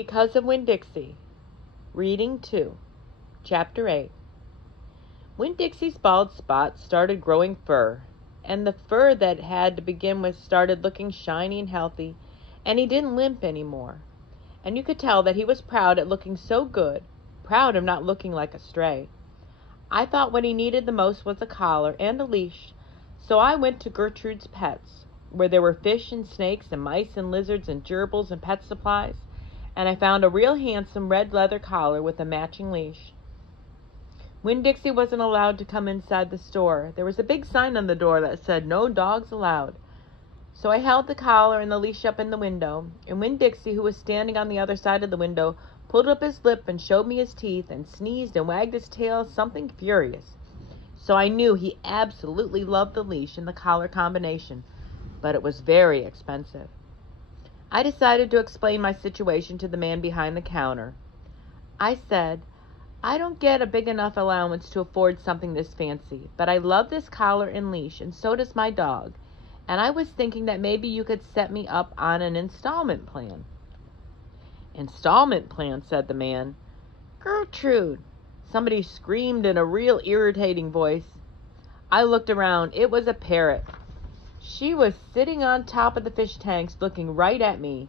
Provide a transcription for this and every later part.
Because of Winn-Dixie. Reading 2. Chapter 8. Winn-Dixie's bald spot started growing fur, and the fur that had to begin with started looking shiny and healthy, and he didn't limp anymore. And you could tell that he was proud at looking so good, proud of not looking like a stray. I thought what he needed the most was a collar and a leash, so I went to Gertrude's Pets, where there were fish and snakes and mice and lizards and gerbils and pet supplies, and I found a real handsome red leather collar with a matching leash. Winn-Dixie wasn't allowed to come inside the store. There was a big sign on the door that said, "No dogs allowed." So I held the collar and the leash up in the window, and Winn-Dixie, who was standing on the other side of the window, pulled up his lip and showed me his teeth and sneezed and wagged his tail, something furious. So I knew he absolutely loved the leash and the collar combination, but it was very expensive. I decided to explain my situation to the man behind the counter. I said, "I don't get a big enough allowance to afford something this fancy, but I love this collar and leash, and so does my dog, and I was thinking that maybe you could set me up on an installment plan." "Installment plan," said the man. "Gertrude!" Somebody screamed in a real irritating voice. I looked around. It was a parrot. She was sitting on top of the fish tanks looking right at me.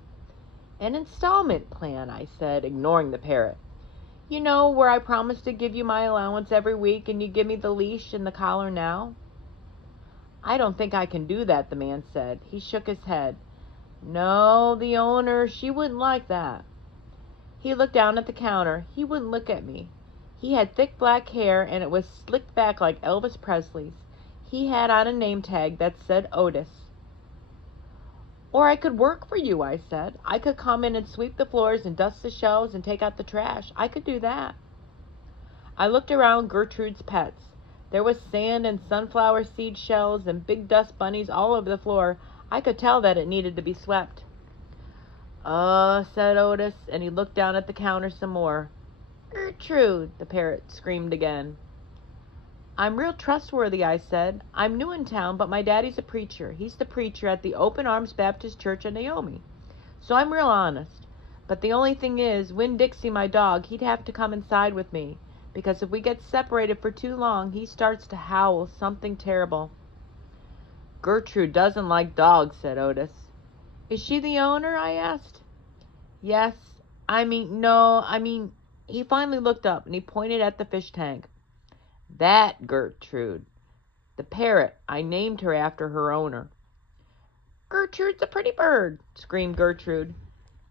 "An installment plan," I said, ignoring the parrot. "You know, where I promise to give you my allowance every week and you give me the leash and the collar now?" "I don't think I can do that," the man said. He shook his head. "No, the owner, she wouldn't like that." He looked down at the counter. He wouldn't look at me. He had thick black hair, and it was slicked back like Elvis Presley's. He had on a name tag that said Otis. "Or I could work for you," I said. "I could come in and sweep the floors and dust the shelves and take out the trash. I could do that." I looked around Gertrude's Pets. There was sand and sunflower seed shells and big dust bunnies all over the floor. I could tell that it needed to be swept. Said Otis, and he looked down at the counter some more. "Gertrude!" the parrot screamed again. "I'm real trustworthy," I said. "I'm new in town, but my daddy's a preacher. He's the preacher at the Open Arms Baptist Church in Naomi. So I'm real honest. But the only thing is, Winn-Dixie, my dog, he'd have to come inside with me, because if we get separated for too long, he starts to howl something terrible." "Gertrude doesn't like dogs," said Otis. "Is she the owner?" I asked. "Yes. No. He finally looked up, and he pointed at the fish tank. "That Gertrude. The parrot. I named her after her owner." "Gertrude's a pretty bird," screamed Gertrude.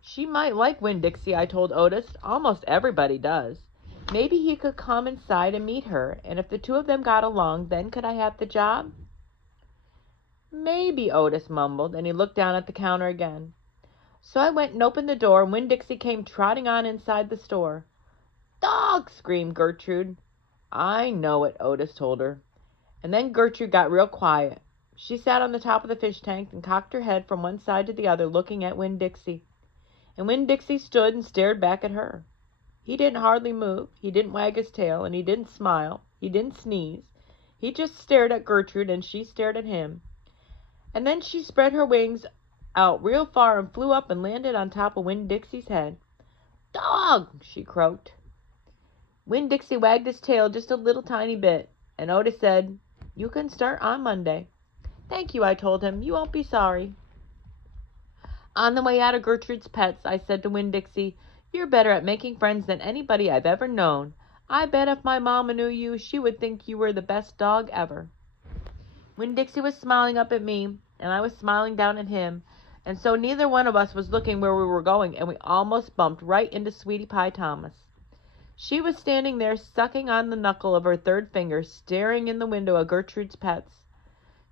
"She might like Winn-Dixie," I told Otis. "Almost everybody does. Maybe he could come inside and meet her, and if the two of them got along, then could I have the job?" "Maybe," Otis mumbled, and he looked down at the counter again. So I went and opened the door, and Winn-Dixie came trotting on inside the store. "Dog!" screamed Gertrude. "I know it," Otis told her. And then Gertrude got real quiet. She sat on the top of the fish tank and cocked her head from one side to the other, looking at Winn-Dixie. And Winn-Dixie stood and stared back at her. He didn't hardly move. He didn't wag his tail, and he didn't smile. He didn't sneeze. He just stared at Gertrude, and she stared at him. And then she spread her wings out real far and flew up and landed on top of Winn-Dixie's head. "Dog!" she croaked. Winn-Dixie wagged his tail just a little tiny bit, and Otis said, "You can start on Monday." "Thank you," I told him. "You won't be sorry." On the way out of Gertrude's Pets, I said to Winn-Dixie, "You're better at making friends than anybody I've ever known. I bet if my mama knew you, she would think you were the best dog ever." Winn-Dixie was smiling up at me, and I was smiling down at him, and so neither one of us was looking where we were going, and we almost bumped right into Sweetie Pie Thomas. She was standing there sucking on the knuckle of her third finger, staring in the window of Gertrude's Pets.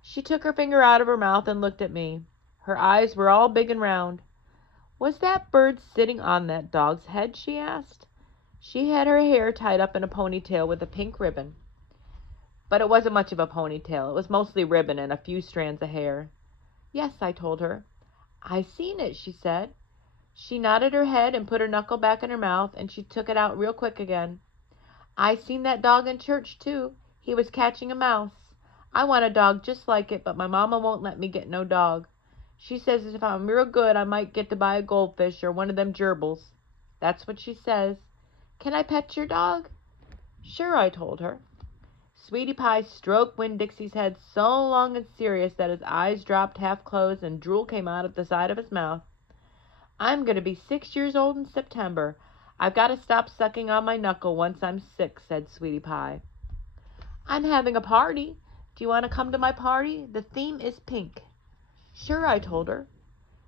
She took her finger out of her mouth and looked at me. Her eyes were all big and round. "Was that bird sitting on that dog's head?" she asked. She had her hair tied up in a ponytail with a pink ribbon. But it wasn't much of a ponytail. It was mostly ribbon and a few strands of hair. "Yes," I told her. "I seen it," she said. She nodded her head and put her knuckle back in her mouth, and she took it out real quick again. "I seen that dog in church, too. He was catching a mouse. I want a dog just like it, but my mama won't let me get no dog. She says if I'm real good, I might get to buy a goldfish or one of them gerbils." That's what she says. Can I pet your dog? Sure, I told her. Sweetie Pie stroked Winn-Dixie's head so long and serious that his eyes dropped half closed and drool came out of the side of his mouth. I'm going to be 6 years old in September. I've got to stop sucking on my knuckle once I'm 6, said Sweetie Pie. I'm having a party. Do you want to come to my party? The theme is pink. Sure, I told her.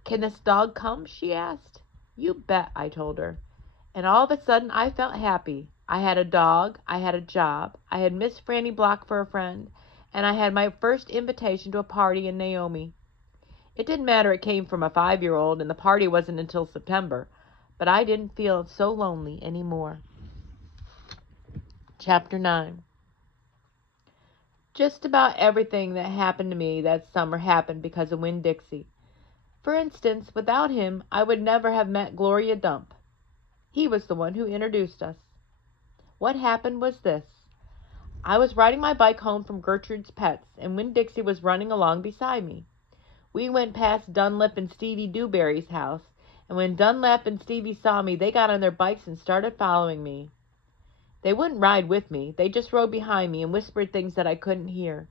Can this dog come? She asked. You bet, I told her. And all of a sudden I felt happy. I had a dog, I had a job, I had Miss Franny Block for a friend, and I had my first invitation to a party in Naomi. It didn't matter it came from a 5-year-old and the party wasn't until September, but I didn't feel so lonely anymore. Chapter 9. Just about everything that happened to me that summer happened because of Winn-Dixie. For instance, without him, I would never have met Gloria Dump. He was the one who introduced us. What happened was this. I was riding my bike home from Gertrude's Pets, and Winn-Dixie was running along beside me. We went past Dunlap and Stevie Dewberry's house, and when Dunlap and Stevie saw me, they got on their bikes and started following me. They wouldn't ride with me. They just rode behind me and whispered things that I couldn't hear.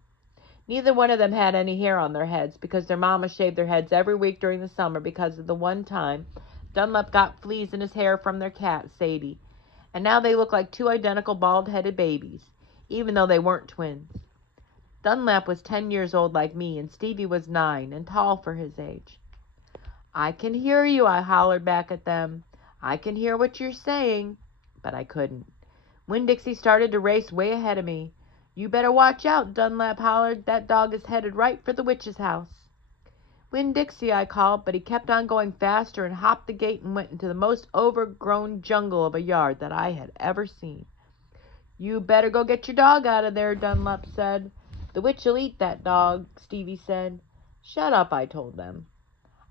Neither one of them had any hair on their heads because their mama shaved their heads every week during the summer because of the one time Dunlap got fleas in his hair from their cat, Sadie. And now they look like two identical bald-headed babies, even though they weren't twins. Dunlap was 10 years old like me, and Stevie was 9 and tall for his age. I can hear you, I hollered back at them. I can hear what you're saying. But I couldn't. Winn-Dixie started to race way ahead of me. You better watch out, Dunlap hollered. That dog is headed right for the witch's house. Winn-Dixie, I called, but he kept on going faster and hopped the gate and went into the most overgrown jungle of a yard that I had ever seen. You better go get your dog out of there, Dunlap said. The witch will eat that dog, Stevie said. Shut up, I told them.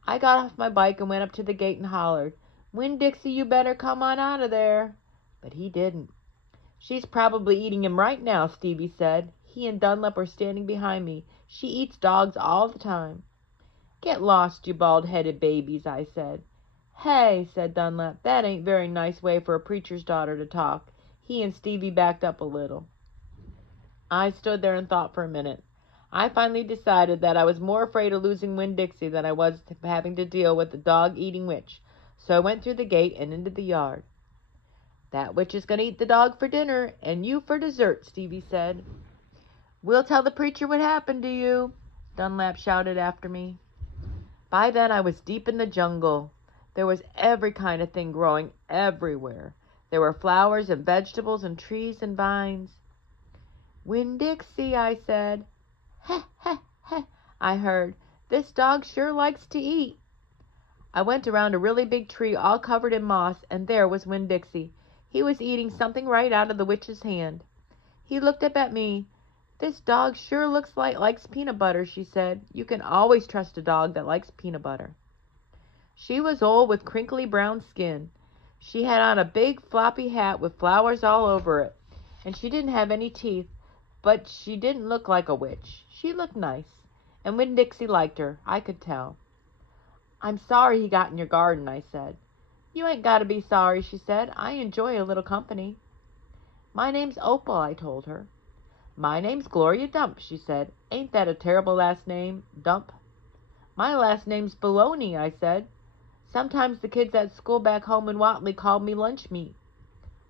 I got off my bike and went up to the gate and hollered, Winn-Dixie, you better come on out of there. But he didn't. She's probably eating him right now, Stevie said. He and Dunlap were standing behind me. She eats dogs all the time. Get lost, you bald-headed babies, I said. Hey, said Dunlap, that ain't very nice way for a preacher's daughter to talk. He and Stevie backed up a little. I stood there and thought for a minute. I finally decided that I was more afraid of losing Winn-Dixie than I was having to deal with the dog-eating witch, so I went through the gate and into the yard. That witch is going to eat the dog for dinner, and you for dessert, Stevie said. We'll tell the preacher what happened to you, Dunlap shouted after me. By then I was deep in the jungle. There was every kind of thing growing everywhere. There were flowers and vegetables and trees and vines. Winn-Dixie, I said. Heh, heh, heh, I heard. This dog sure likes to eat. I went around a really big tree all covered in moss, and there was Winn-Dixie. He was eating something right out of the witch's hand. He looked up at me. This dog sure looks like likes peanut butter, she said. You can always trust a dog that likes peanut butter. She was old with crinkly brown skin. She had on a big floppy hat with flowers all over it, and she didn't have any teeth, but she didn't look like a witch. She looked nice, and Winn-Dixie liked her, I could tell. I'm sorry he got in your garden, I said. You ain't got to be sorry, she said. I enjoy a little company. My name's Opal, I told her. My name's Gloria Dump, she said. Ain't that a terrible last name, Dump? My last name's Baloney, I said. Sometimes the kids at school back home in Watley called me lunch meat.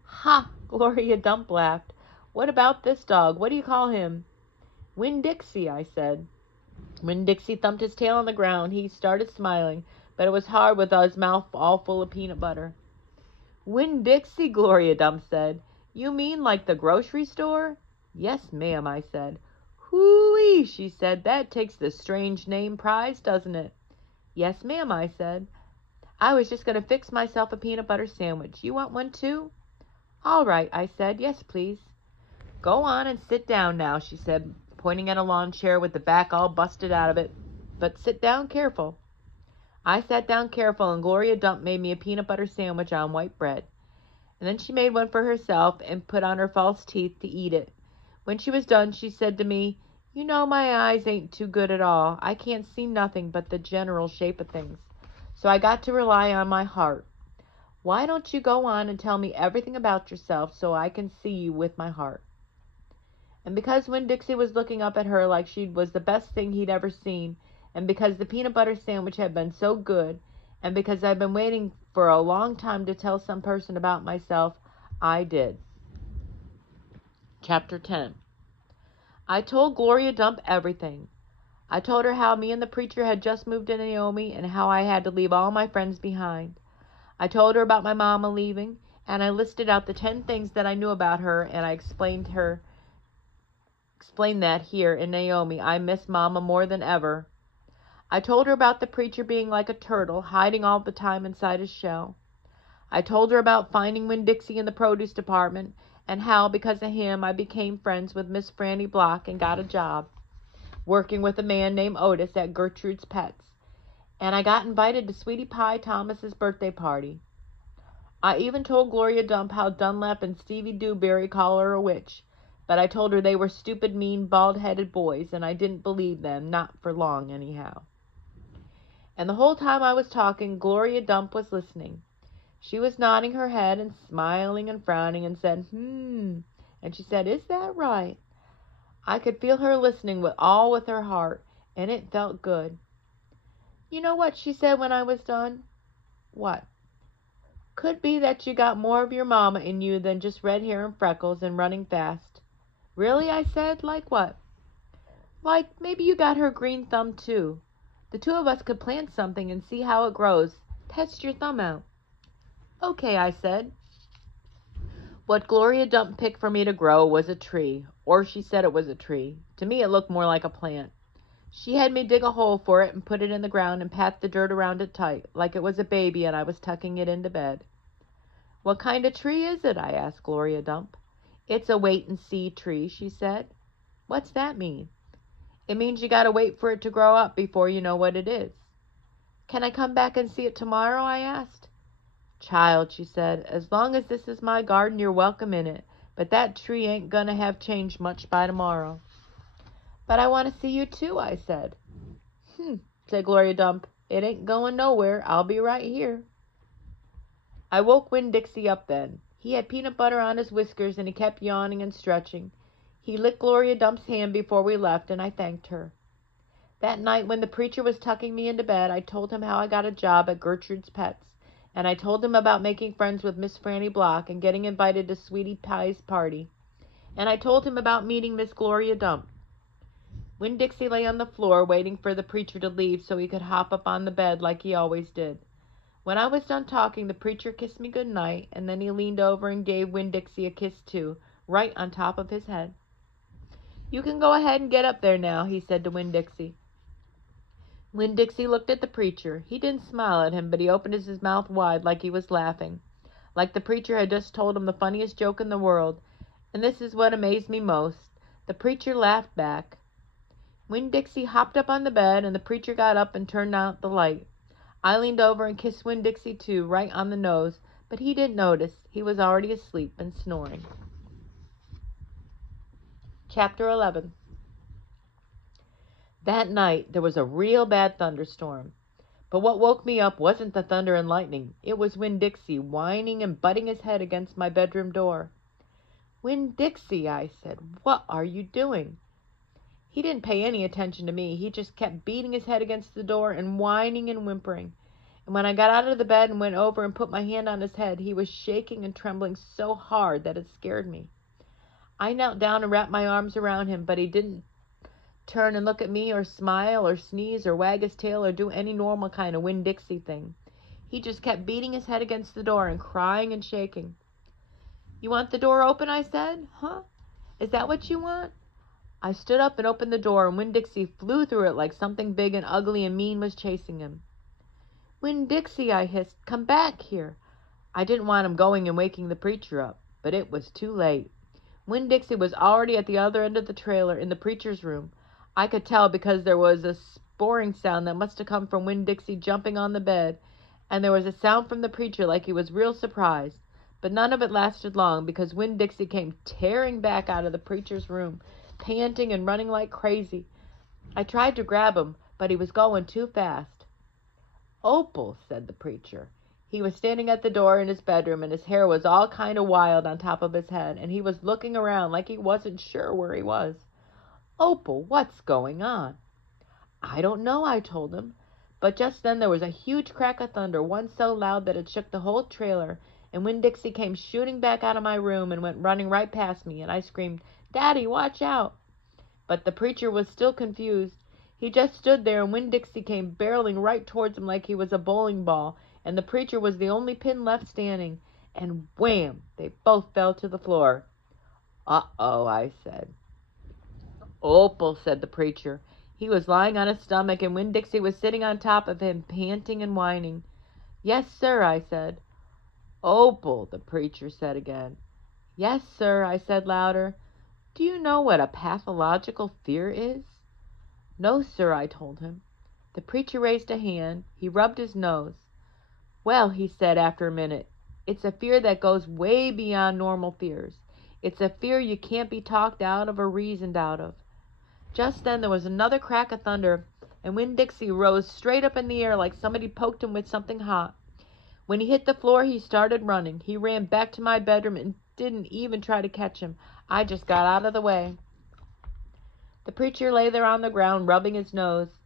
Ha! Gloria Dump laughed. What about this dog? What do you call him? Winn-Dixie, I said. Winn-Dixie thumped his tail on the ground. He started smiling, but it was hard with his mouth all full of peanut butter. Winn-Dixie, Gloria Dump said. You mean like the grocery store? Yes, ma'am, I said. Hoo-wee, she said. That takes the strange name prize, doesn't it? Yes, ma'am, I said. I was just going to fix myself a peanut butter sandwich. You want one too? All right, I said. Yes, please. Go on and sit down now, she said, pointing at a lawn chair with the back all busted out of it. But sit down careful. I sat down careful, and Gloria Dump made me a peanut butter sandwich on white bread. And then she made one for herself and put on her false teeth to eat it. When she was done, she said to me, You know my eyes ain't too good at all. I can't see nothing but the general shape of things. So I got to rely on my heart. Why don't you go on and tell me everything about yourself so I can see you with my heart?" And because Winn-Dixie was looking up at her like she was the best thing he'd ever seen, and because the peanut butter sandwich had been so good, and because I'd been waiting for a long time to tell some person about myself, I did. Chapter 10. I told Gloria Dump everything. I told her how me and the preacher had just moved to Naomi and how I had to leave all my friends behind. I told her about my mama leaving, and I listed out the 10 things that I knew about her, and I explained that here in Naomi I miss Mama more than ever. I told her about the preacher being like a turtle, hiding all the time inside his shell. I told her about finding Winn-Dixie in the produce department, and how, because of him, I became friends with Miss Franny Block and got a job, working with a man named Otis at Gertrude's Pets. And I got invited to Sweetie Pie Thomas's birthday party. I even told Gloria Dump how Dunlap and Stevie Dewberry call her a witch, but I told her they were stupid, mean, bald-headed boys, and I didn't believe them, not for long anyhow. And the whole time I was talking, Gloria Dump was listening. She was nodding her head and smiling and frowning and said, and she said, "Is that right?" I could feel her listening with her heart, and it felt good. "You know what?" she said when I was done. "What?" "Could be that you got more of your mama in you than just red hair and freckles and running fast." "Really?" I said. "Like what?" "Like maybe you got her green thumb too. The two of us could plant something and see how it grows. Test your thumb out." "Okay," I said. What Gloria Dump picked for me to grow was a tree, or she said it was a tree. To me it looked more like a plant. She had me dig a hole for it and put it in the ground and pat the dirt around it tight, like it was a baby and I was tucking it into bed. "What kind of tree is it?" I asked Gloria Dump. "It's a wait-and-see tree," she said. "What's that mean?" "It means you gotta wait for it to grow up before you know what it is." "Can I come back and see it tomorrow?" I asked. "Child," she said, "as long as this is my garden, you're welcome in it, but that tree ain't gonna have changed much by tomorrow." "But I want to see you too," I said. Said Gloria Dump. "It ain't going nowhere. I'll be right here." I woke Winn-Dixie up then. He had peanut butter on his whiskers, and he kept yawning and stretching. He licked Gloria Dump's hand before we left, and I thanked her. That night when the preacher was tucking me into bed, I told him how I got a job at Gertrude's Pets, and I told him about making friends with Miss Franny Block and getting invited to Sweetie Pie's party, and I told him about meeting Miss Gloria Dump. Winn-Dixie lay on the floor waiting for the preacher to leave so he could hop up on the bed like he always did. When I was done talking, the preacher kissed me good night, and then he leaned over and gave Winn-Dixie a kiss too, right on top of his head. "You can go ahead and get up there now," he said to Winn-Dixie. Winn-Dixie looked at the preacher. He didn't smile at him, but he opened his mouth wide like he was laughing, like the preacher had just told him the funniest joke in the world. And this is what amazed me most. The preacher laughed back. Winn-Dixie hopped up on the bed, and the preacher got up and turned out the light. I leaned over and kissed Winn-Dixie too, right on the nose, but he didn't notice. He was already asleep and snoring. Chapter 11. That night there was a real bad thunderstorm. But what woke me up wasn't the thunder and lightning. It was Winn-Dixie whining and butting his head against my bedroom door. "Winn-Dixie," I said, "what are you doing?" He didn't pay any attention to me. He just kept beating his head against the door and whining and whimpering. And when I got out of the bed and went over and put my hand on his head, he was shaking and trembling so hard that it scared me. I knelt down and wrapped my arms around him, but he didn't turn and look at me or smile or sneeze or wag his tail or do any normal kind of Winn-Dixie thing. He just kept beating his head against the door and crying and shaking. "You want the door open?" I said. "Huh? Is that what you want?" I stood up and opened the door, and Winn-Dixie flew through it like something big and ugly and mean was chasing him. "Winn-Dixie," I hissed, "come back here." I didn't want him going and waking the preacher up, but it was too late. Winn-Dixie was already at the other end of the trailer in the preacher's room. I could tell because there was a sporing sound that must have come from Winn-Dixie jumping on the bed, and there was a sound from the preacher like he was real surprised. But none of it lasted long, because Winn-Dixie came tearing back out of the preacher's room, panting and running like crazy. I tried to grab him, but he was going too fast. "Opal," said the preacher. He was standing at the door in his bedroom, and his hair was all kind of wild on top of his head, and he was looking around like he wasn't sure where he was. "Opal, what's going on?" "I don't know," I told him. But just then there was a huge crack of thunder, one so loud that it shook the whole trailer, and Winn-Dixie came shooting back out of my room and went running right past me, and I screamed, "Daddy, watch out!" But the preacher was still confused. He just stood there, and Winn-Dixie came barreling right towards him like he was a bowling ball, and the preacher was the only pin left standing, and wham! They both fell to the floor. "Uh-oh," I said. "Opal," said the preacher. He was lying on his stomach, and Winn-Dixie was sitting on top of him, panting and whining. "Yes, sir," I said. "Opal," the preacher said again. "Yes, sir," I said louder. "Do you know what a pathological fear is?" "No, sir," I told him. The preacher raised a hand. He rubbed his nose. "Well," he said after a minute, "it's a fear that goes way beyond normal fears. It's a fear you can't be talked out of or reasoned out of." Just then there was another crack of thunder, and Winn-Dixie rose straight up in the air like somebody poked him with something hot. When he hit the floor, he started running. He ran back to my bedroom and didn't even try to catch him. I just got out of the way. The preacher lay there on the ground, rubbing his nose.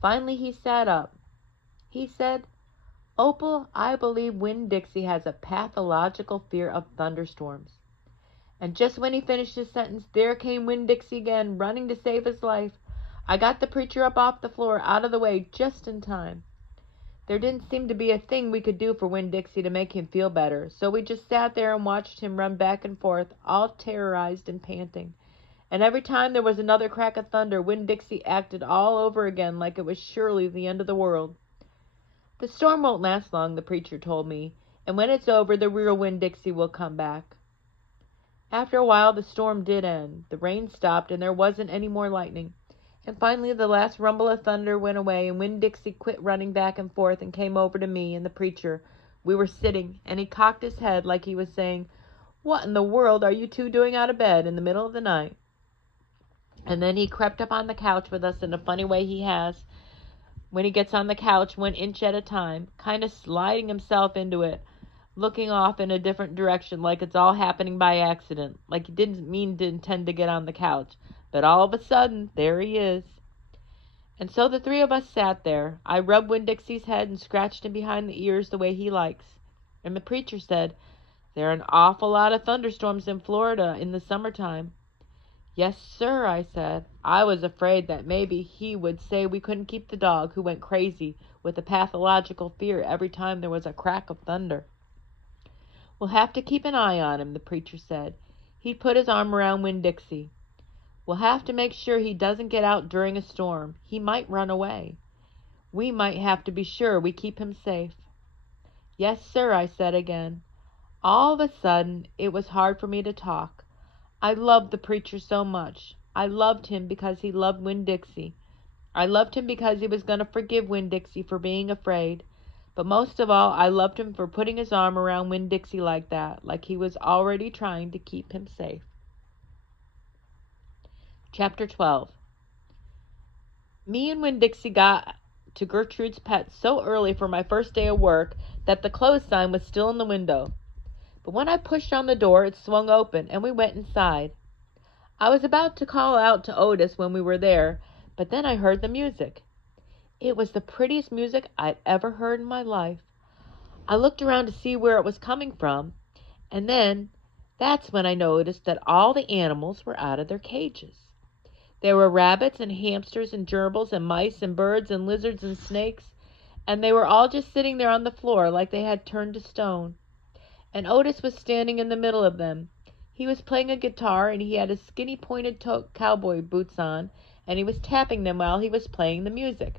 Finally he sat up. He said, "Opal, I believe Winn-Dixie has a pathological fear of thunderstorms." And just when he finished his sentence, there came Winn-Dixie again, running to save his life. I got the preacher up off the floor, out of the way, just in time. There didn't seem to be a thing we could do for Winn-Dixie to make him feel better, so we just sat there and watched him run back and forth, all terrorized and panting. And every time there was another crack of thunder, Winn-Dixie acted all over again like it was surely the end of the world. "The storm won't last long," the preacher told me, "and when it's over, the real Winn-Dixie will come back." After a while, the storm did end. The rain stopped, and there wasn't any more lightning. And finally, the last rumble of thunder went away, and Winn-Dixie quit running back and forth and came over to me and the preacher. We were sitting, and he cocked his head like he was saying, "What in the world are you two doing out of bed in the middle of the night?" And then he crept up on the couch with us in a funny way he has when he gets on the couch 1 inch at a time, kind of sliding himself into it, looking off in a different direction like it's all happening by accident, like he didn't mean to intend to get on the couch, but all of a sudden, there he is. And so the three of us sat there. I rubbed Winn-Dixie's head and scratched him behind the ears the way he likes. And the preacher said, "There are an awful lot of thunderstorms in Florida in the summertime." "Yes, sir," I said. I was afraid that maybe he would say we couldn't keep the dog, who went crazy with a pathological fear every time there was a crack of thunder. "We'll have to keep an eye on him," the preacher said. He put his arm around Winn-Dixie. "We'll have to make sure he doesn't get out during a storm. He might run away. We might have to be sure we keep him safe." "Yes, sir," I said again. All of a sudden, it was hard for me to talk. I loved the preacher so much. I loved him because he loved Winn-Dixie. I loved him because he was going to forgive Winn-Dixie for being afraid. But most of all, I loved him for putting his arm around Winn-Dixie like that, like he was already trying to keep him safe. Chapter 12. Me and Winn-Dixie got to Gertrude's Pet so early for my first day of work that the closed sign was still in the window. But when I pushed on the door, it swung open, and we went inside. I was about to call out to Otis when we were there, but then I heard the music. It was the prettiest music I'd ever heard in my life. I looked around to see where it was coming from, and that's when I noticed that all the animals were out of their cages. There were rabbits and hamsters and gerbils and mice and birds and lizards and snakes, and they were all just sitting there on the floor like they had turned to stone. And Otis was standing in the middle of them. He was playing a guitar, and he had his skinny pointed-toed cowboy boots on, and he was tapping them while he was playing the music.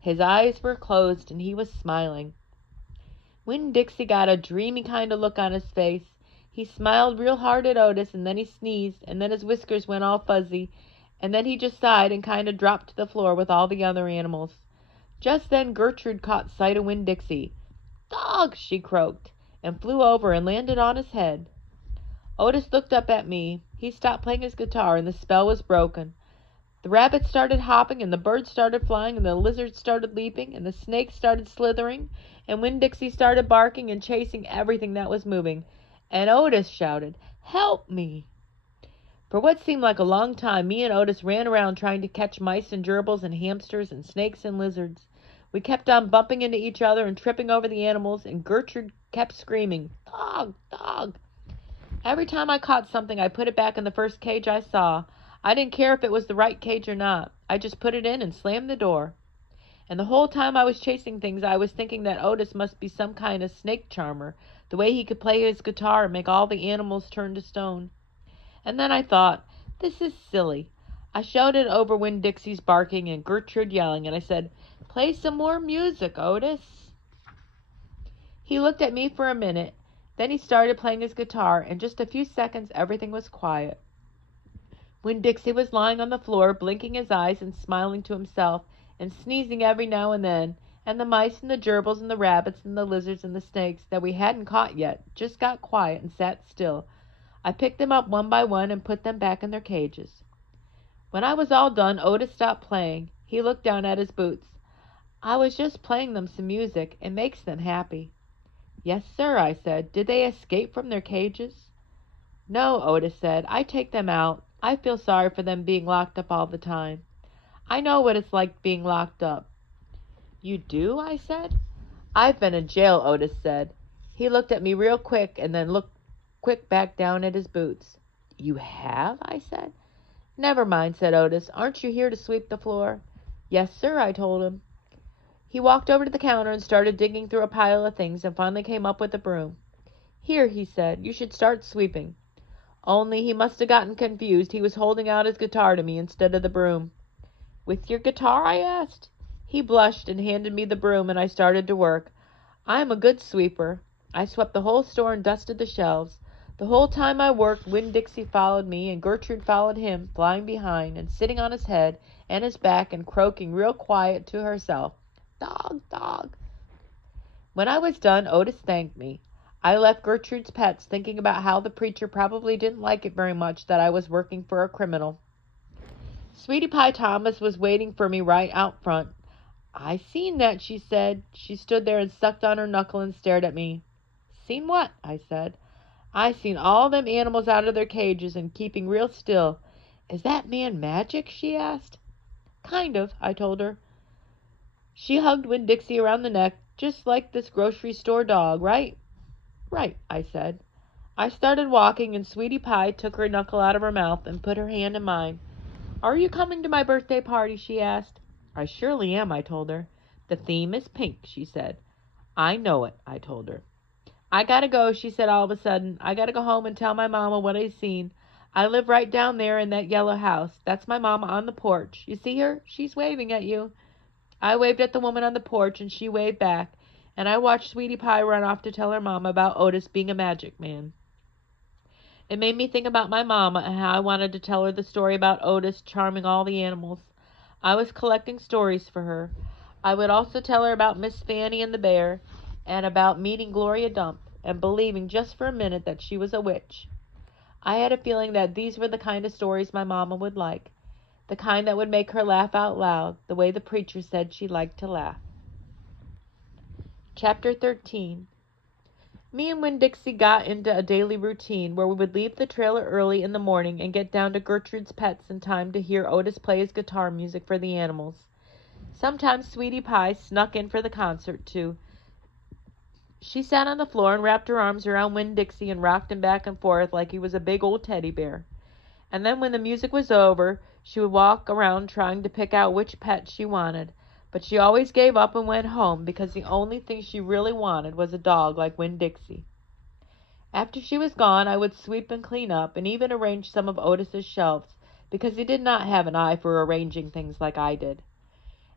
His eyes were closed, and he was smiling. Winn-Dixie got a dreamy kind of look on his face. He smiled real hard at Otis, and then he sneezed, and then his whiskers went all fuzzy, and then he just sighed and kind of dropped to the floor with all the other animals. Just then Gertrude caught sight of Winn-Dixie. "Dog!" she croaked, and flew over and landed on his head. Otis looked up at me. He stopped playing his guitar, and the spell was broken. The rabbits started hopping, and the birds started flying, and the lizards started leaping, and the snakes started slithering, and Winn-Dixie started barking and chasing everything that was moving. And Otis shouted, "Help me!" For what seemed like a long time, me and Otis ran around trying to catch mice and gerbils and hamsters and snakes and lizards. We kept on bumping into each other and tripping over the animals, and Gertrude kept screaming, "Dog! Dog!" Every time I caught something, I put it back in the first cage I saw. I didn't care if it was the right cage or not. I just put it in and slammed the door. And the whole time I was chasing things, I was thinking that Otis must be some kind of snake charmer, the way he could play his guitar and make all the animals turn to stone. And then I thought, this is silly. I shouted over Winn-Dixie's barking and Gertrude yelling, and I said, "Play some more music, Otis." He looked at me for a minute. Then he started playing his guitar. In just a few seconds, everything was quiet. Winn-Dixie was lying on the floor, blinking his eyes and smiling to himself, and sneezing every now and then, and the mice and the gerbils and the rabbits and the lizards and the snakes that we hadn't caught yet just got quiet and sat still. I picked them up one by one and put them back in their cages. When I was all done, Otis stopped playing. He looked down at his boots. "I was just playing them some music. It makes them happy." "Yes, sir," I said. "Did they escape from their cages?" "No," Otis said. "I take them out. I feel sorry for them being locked up all the time. I know what it's like being locked up." "You do?" I said. "I've been in jail," Otis said. He looked at me real quick and then looked quick back down at his boots. "You have?" I said. "Never mind," said Otis. "Aren't you here to sweep the floor?" "Yes, sir," I told him. He walked over to the counter and started digging through a pile of things and finally came up with a broom. "Here," he said, "you should start sweeping." Only he must have gotten confused. He was holding out his guitar to me instead of the broom. "With your guitar?" I asked. He blushed and handed me the broom, and I started to work. I am a good sweeper. I swept the whole store and dusted the shelves. The whole time I worked, Winn-Dixie followed me, and Gertrude followed him, flying behind, and sitting on his head and his back and croaking real quiet to herself, "Dog, dog." When I was done, Otis thanked me. I left Gertrude's pets, thinking about how the preacher probably didn't like it very much that I was working for a criminal. Sweetie Pie Thomas was waiting for me right out front. "I seen that," she said. She stood there and sucked on her knuckle and stared at me. "Seen what?" I said. "I seen all them animals out of their cages and keeping real still. Is that man magic?" she asked. "Kind of," I told her. She hugged Winn-Dixie around the neck, just like this grocery store dog, right? "Right," I said. I started walking, and Sweetie Pie took her knuckle out of her mouth and put her hand in mine. "Are you coming to my birthday party?" she asked. "I surely am," I told her. "The theme is pink," she said. "I know it," I told her. "I gotta go," she said all of a sudden. "I gotta go home and tell my mama what I seen. I live right down there in that yellow house. That's my mama on the porch. You see her? She's waving at you." I waved at the woman on the porch, and she waved back, and I watched Sweetie Pie run off to tell her mama about Otis being a magic man. It made me think about my mama and how I wanted to tell her the story about Otis charming all the animals. I was collecting stories for her. I would also tell her about Miss Fanny and the bear, and about meeting Gloria Dump, and believing just for a minute that she was a witch. I had a feeling that these were the kind of stories my mama would like, the kind that would make her laugh out loud, the way the preacher said she liked to laugh. Chapter 13. Me and Winn-Dixie got into a daily routine where we would leave the trailer early in the morning and get down to Gertrude's Pets in time to hear Otis play his guitar music for the animals. Sometimes Sweetie Pie snuck in for the concert, too. She sat on the floor and wrapped her arms around Winn-Dixie and rocked him back and forth like he was a big old teddy bear. And then when the music was over, she would walk around trying to pick out which pet she wanted. But she always gave up and went home because the only thing she really wanted was a dog like Winn-Dixie. After she was gone, I would sweep and clean up and even arrange some of Otis's shelves because he did not have an eye for arranging things like I did.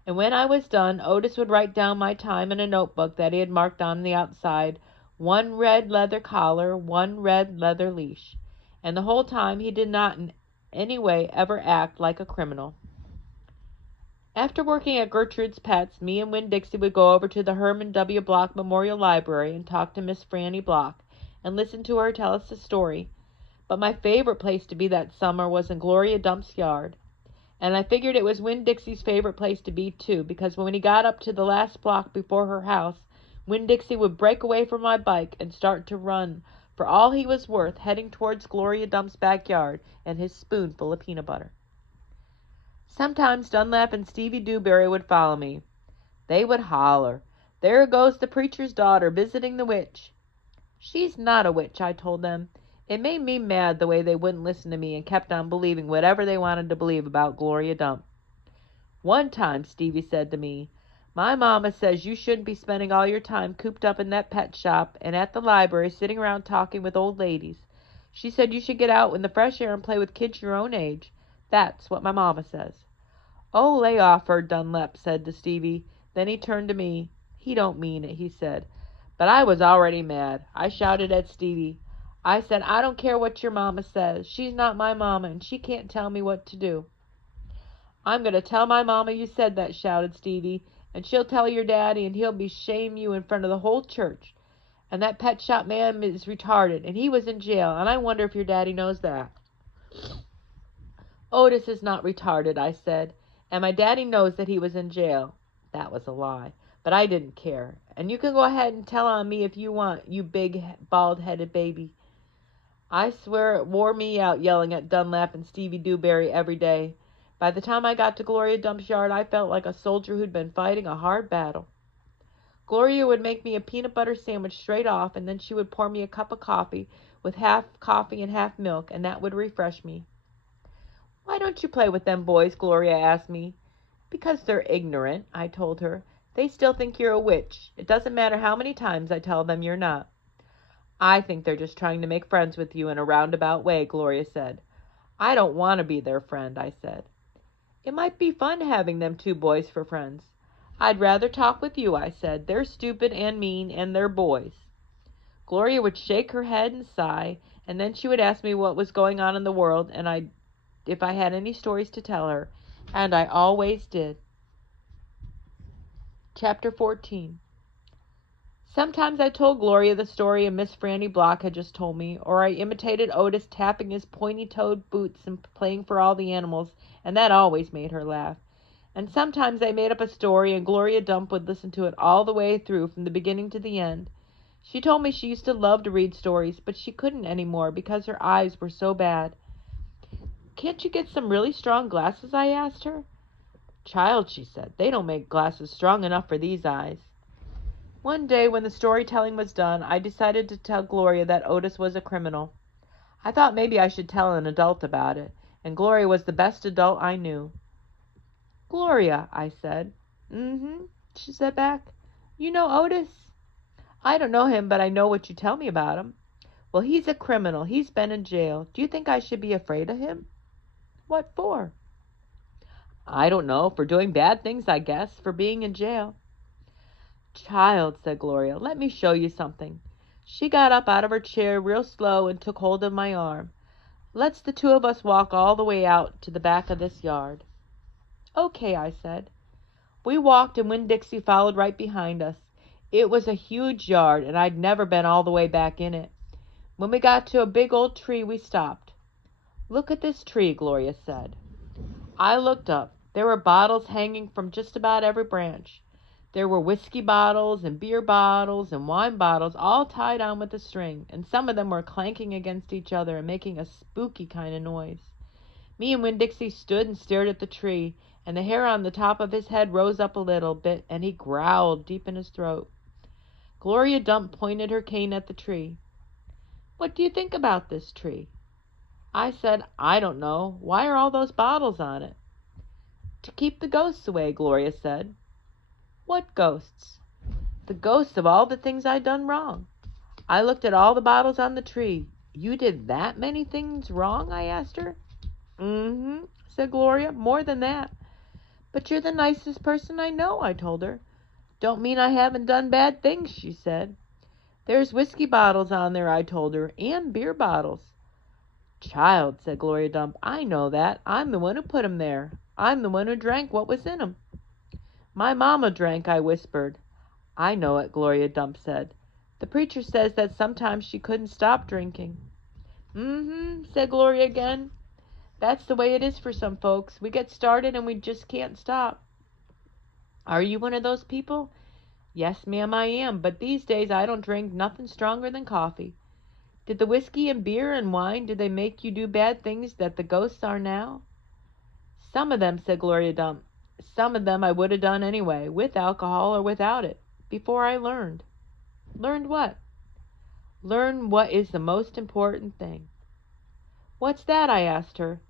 And when I was done, Otis would write down my time in a notebook that he had marked on the outside, 1 red leather collar, 1 red leather leash. And the whole time he did not in any way ever act like a criminal. After working at Gertrude's Pets, me and Winn-Dixie would go over to the Herman W. Block Memorial Library and talk to Miss Franny Block and listen to her tell us a story. But my favorite place to be that summer was in Gloria Dump's yard. And I figured it was Winn-Dixie's favorite place to be, too, because when he got up to the last block before her house, Winn-Dixie would break away from my bike and start to run, for all he was worth, heading towards Gloria Dump's backyard and his spoonful of peanut butter. Sometimes Dunlap and Stevie Dewberry would follow me. They would holler, "There goes the preacher's daughter visiting the witch." "She's not a witch," I told them. It made me mad the way they wouldn't listen to me and kept on believing whatever they wanted to believe about Gloria Dump. One time Stevie said to me, "My mama says you shouldn't be spending all your time cooped up in that pet shop and at the library sitting around talking with old ladies. She said you should get out in the fresh air and play with kids your own age. That's what my mama says." "Oh, lay off her," Dunlap said to Stevie. Then he turned to me. "He don't mean it," he said. But I was already mad. I shouted at Stevie. I said, "I don't care what your mama says. She's not my mama, and she can't tell me what to do." "I'm going to tell my mama you said that," shouted Stevie, "and she'll tell your daddy, and he'll shame you in front of the whole church. And that pet shop man is retarded, and he was in jail, and I wonder if your daddy knows that." "Otis is not retarded," I said, "and my daddy knows that he was in jail." That was a lie, but I didn't care. "And you can go ahead and tell on me if you want, you big, bald-headed baby." I swear it wore me out yelling at Dunlap and Stevie Dewberry every day. By the time I got to Gloria Dump's yard, I felt like a soldier who'd been fighting a hard battle. Gloria would make me a peanut butter sandwich straight off, and then she would pour me a cup of coffee with half coffee and half milk, and that would refresh me. "Why don't you play with them boys?" Gloria asked me. "Because they're ignorant," I told her. "They still think you're a witch. It doesn't matter how many times I tell them you're not." "I think they're just trying to make friends with you in a roundabout way," Gloria said. "I don't want to be their friend," I said. "It might be fun having them two boys for friends." "I'd rather talk with you," I said. "They're stupid and mean, and they're boys." Gloria would shake her head and sigh, and then she would ask me what was going on in the world, and if I had any stories to tell her, and I always did. Chapter 14. Sometimes I told Gloria the story Miss Franny Block had just told me, or I imitated Otis tapping his pointy-toed boots and playing for all the animals, and that always made her laugh. And sometimes I made up a story, and Gloria Dump would listen to it all the way through, from the beginning to the end. She told me she used to love to read stories, but she couldn't anymore because her eyes were so bad. "Can't you get some really strong glasses?" I asked her. "Child," she said, "they don't make glasses strong enough for these eyes." One day when the storytelling was done, I decided to tell Gloria that Otis was a criminal. I thought maybe I should tell an adult about it, and Gloria was the best adult I knew. "Gloria," I said. "Mm-hmm," she said back. "You know Otis?" "I don't know him, but I know what you tell me about him." "Well, he's a criminal. He's been in jail. Do you think I should be afraid of him?" "What for?" "I don't know. For doing bad things, I guess. For being in jail." "Child," said Gloria, "let me show you something." She got up out of her chair real slow and took hold of my arm. "Let's the two of us walk all the way out to the back of this yard." "Okay," I said. We walked, and Winn-Dixie followed right behind us. It was a huge yard, and I'd never been all the way back in it. When we got to a big old tree, we stopped. "Look at this tree," Gloria said. I looked up. There were bottles hanging from just about every branch. There were whiskey bottles and beer bottles and wine bottles, all tied on with a string, and some of them were clanking against each other and making a spooky kind of noise. Me and Winn-Dixie stood and stared at the tree, and the hair on the top of his head rose up a little bit, and he growled deep in his throat. Gloria Dump pointed her cane at the tree. "What do you think about this tree?" I said, "I don't know. Why are all those bottles on it?" "To keep the ghosts away," Gloria said. "What ghosts?" "The ghosts of all the things I done wrong." I looked at all the bottles on the tree. "You did that many things wrong?" I asked her. "Mm-hmm," said Gloria, "more than that." "But you're the nicest person I know," I told her. "Don't mean I haven't done bad things," she said. "There's whiskey bottles on there," I told her, "and beer bottles." "Child," said Gloria Dump, "I know that. I'm the one who put 'em there. I'm the one who drank what was in 'em." "My mama drank," I whispered. "I know it," Gloria Dump said. "The preacher says that sometimes she couldn't stop drinking." "Mm-hmm," said Gloria again. That's the way it is for some folks. We get started and we just can't stop. Are you one of those people? Yes, ma'am, I am, but these days I don't drink nothing stronger than coffee. Did the whiskey and beer and wine, did they make you do bad things that the ghosts are now? Some of them, said Gloria Dump. Some of them I would have done anyway, with alcohol or without it, before I learned. Learned what? Learn what is the most important thing. What's that? I asked her.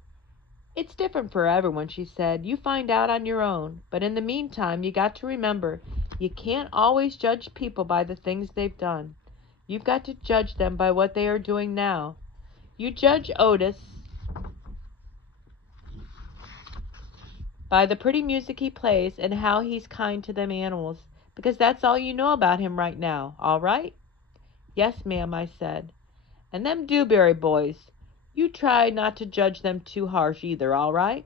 It's different for everyone, she said. You find out on your own. But in the meantime, you got to remember, you can't always judge people by the things they've done. You've got to judge them by what they are doing now. You judge Otis by the pretty music he plays and how he's kind to them animals, because that's all you know about him right now, all right? Yes, ma'am, I said. And them Dewberry boys, you try not to judge them too harsh either, all right?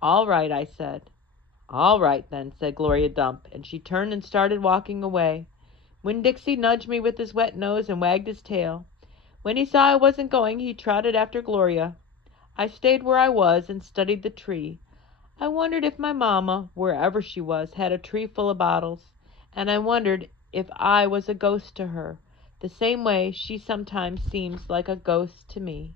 All right, I said. All right, then, said Gloria Dump, and she turned and started walking away. Winn-Dixie nudged me with his wet nose and wagged his tail. When he saw I wasn't going, he trotted after Gloria. I stayed where I was and studied the tree. I wondered if my mamma, wherever she was, had a tree full of bottles, and I wondered if I was a ghost to her, the same way she sometimes seems like a ghost to me.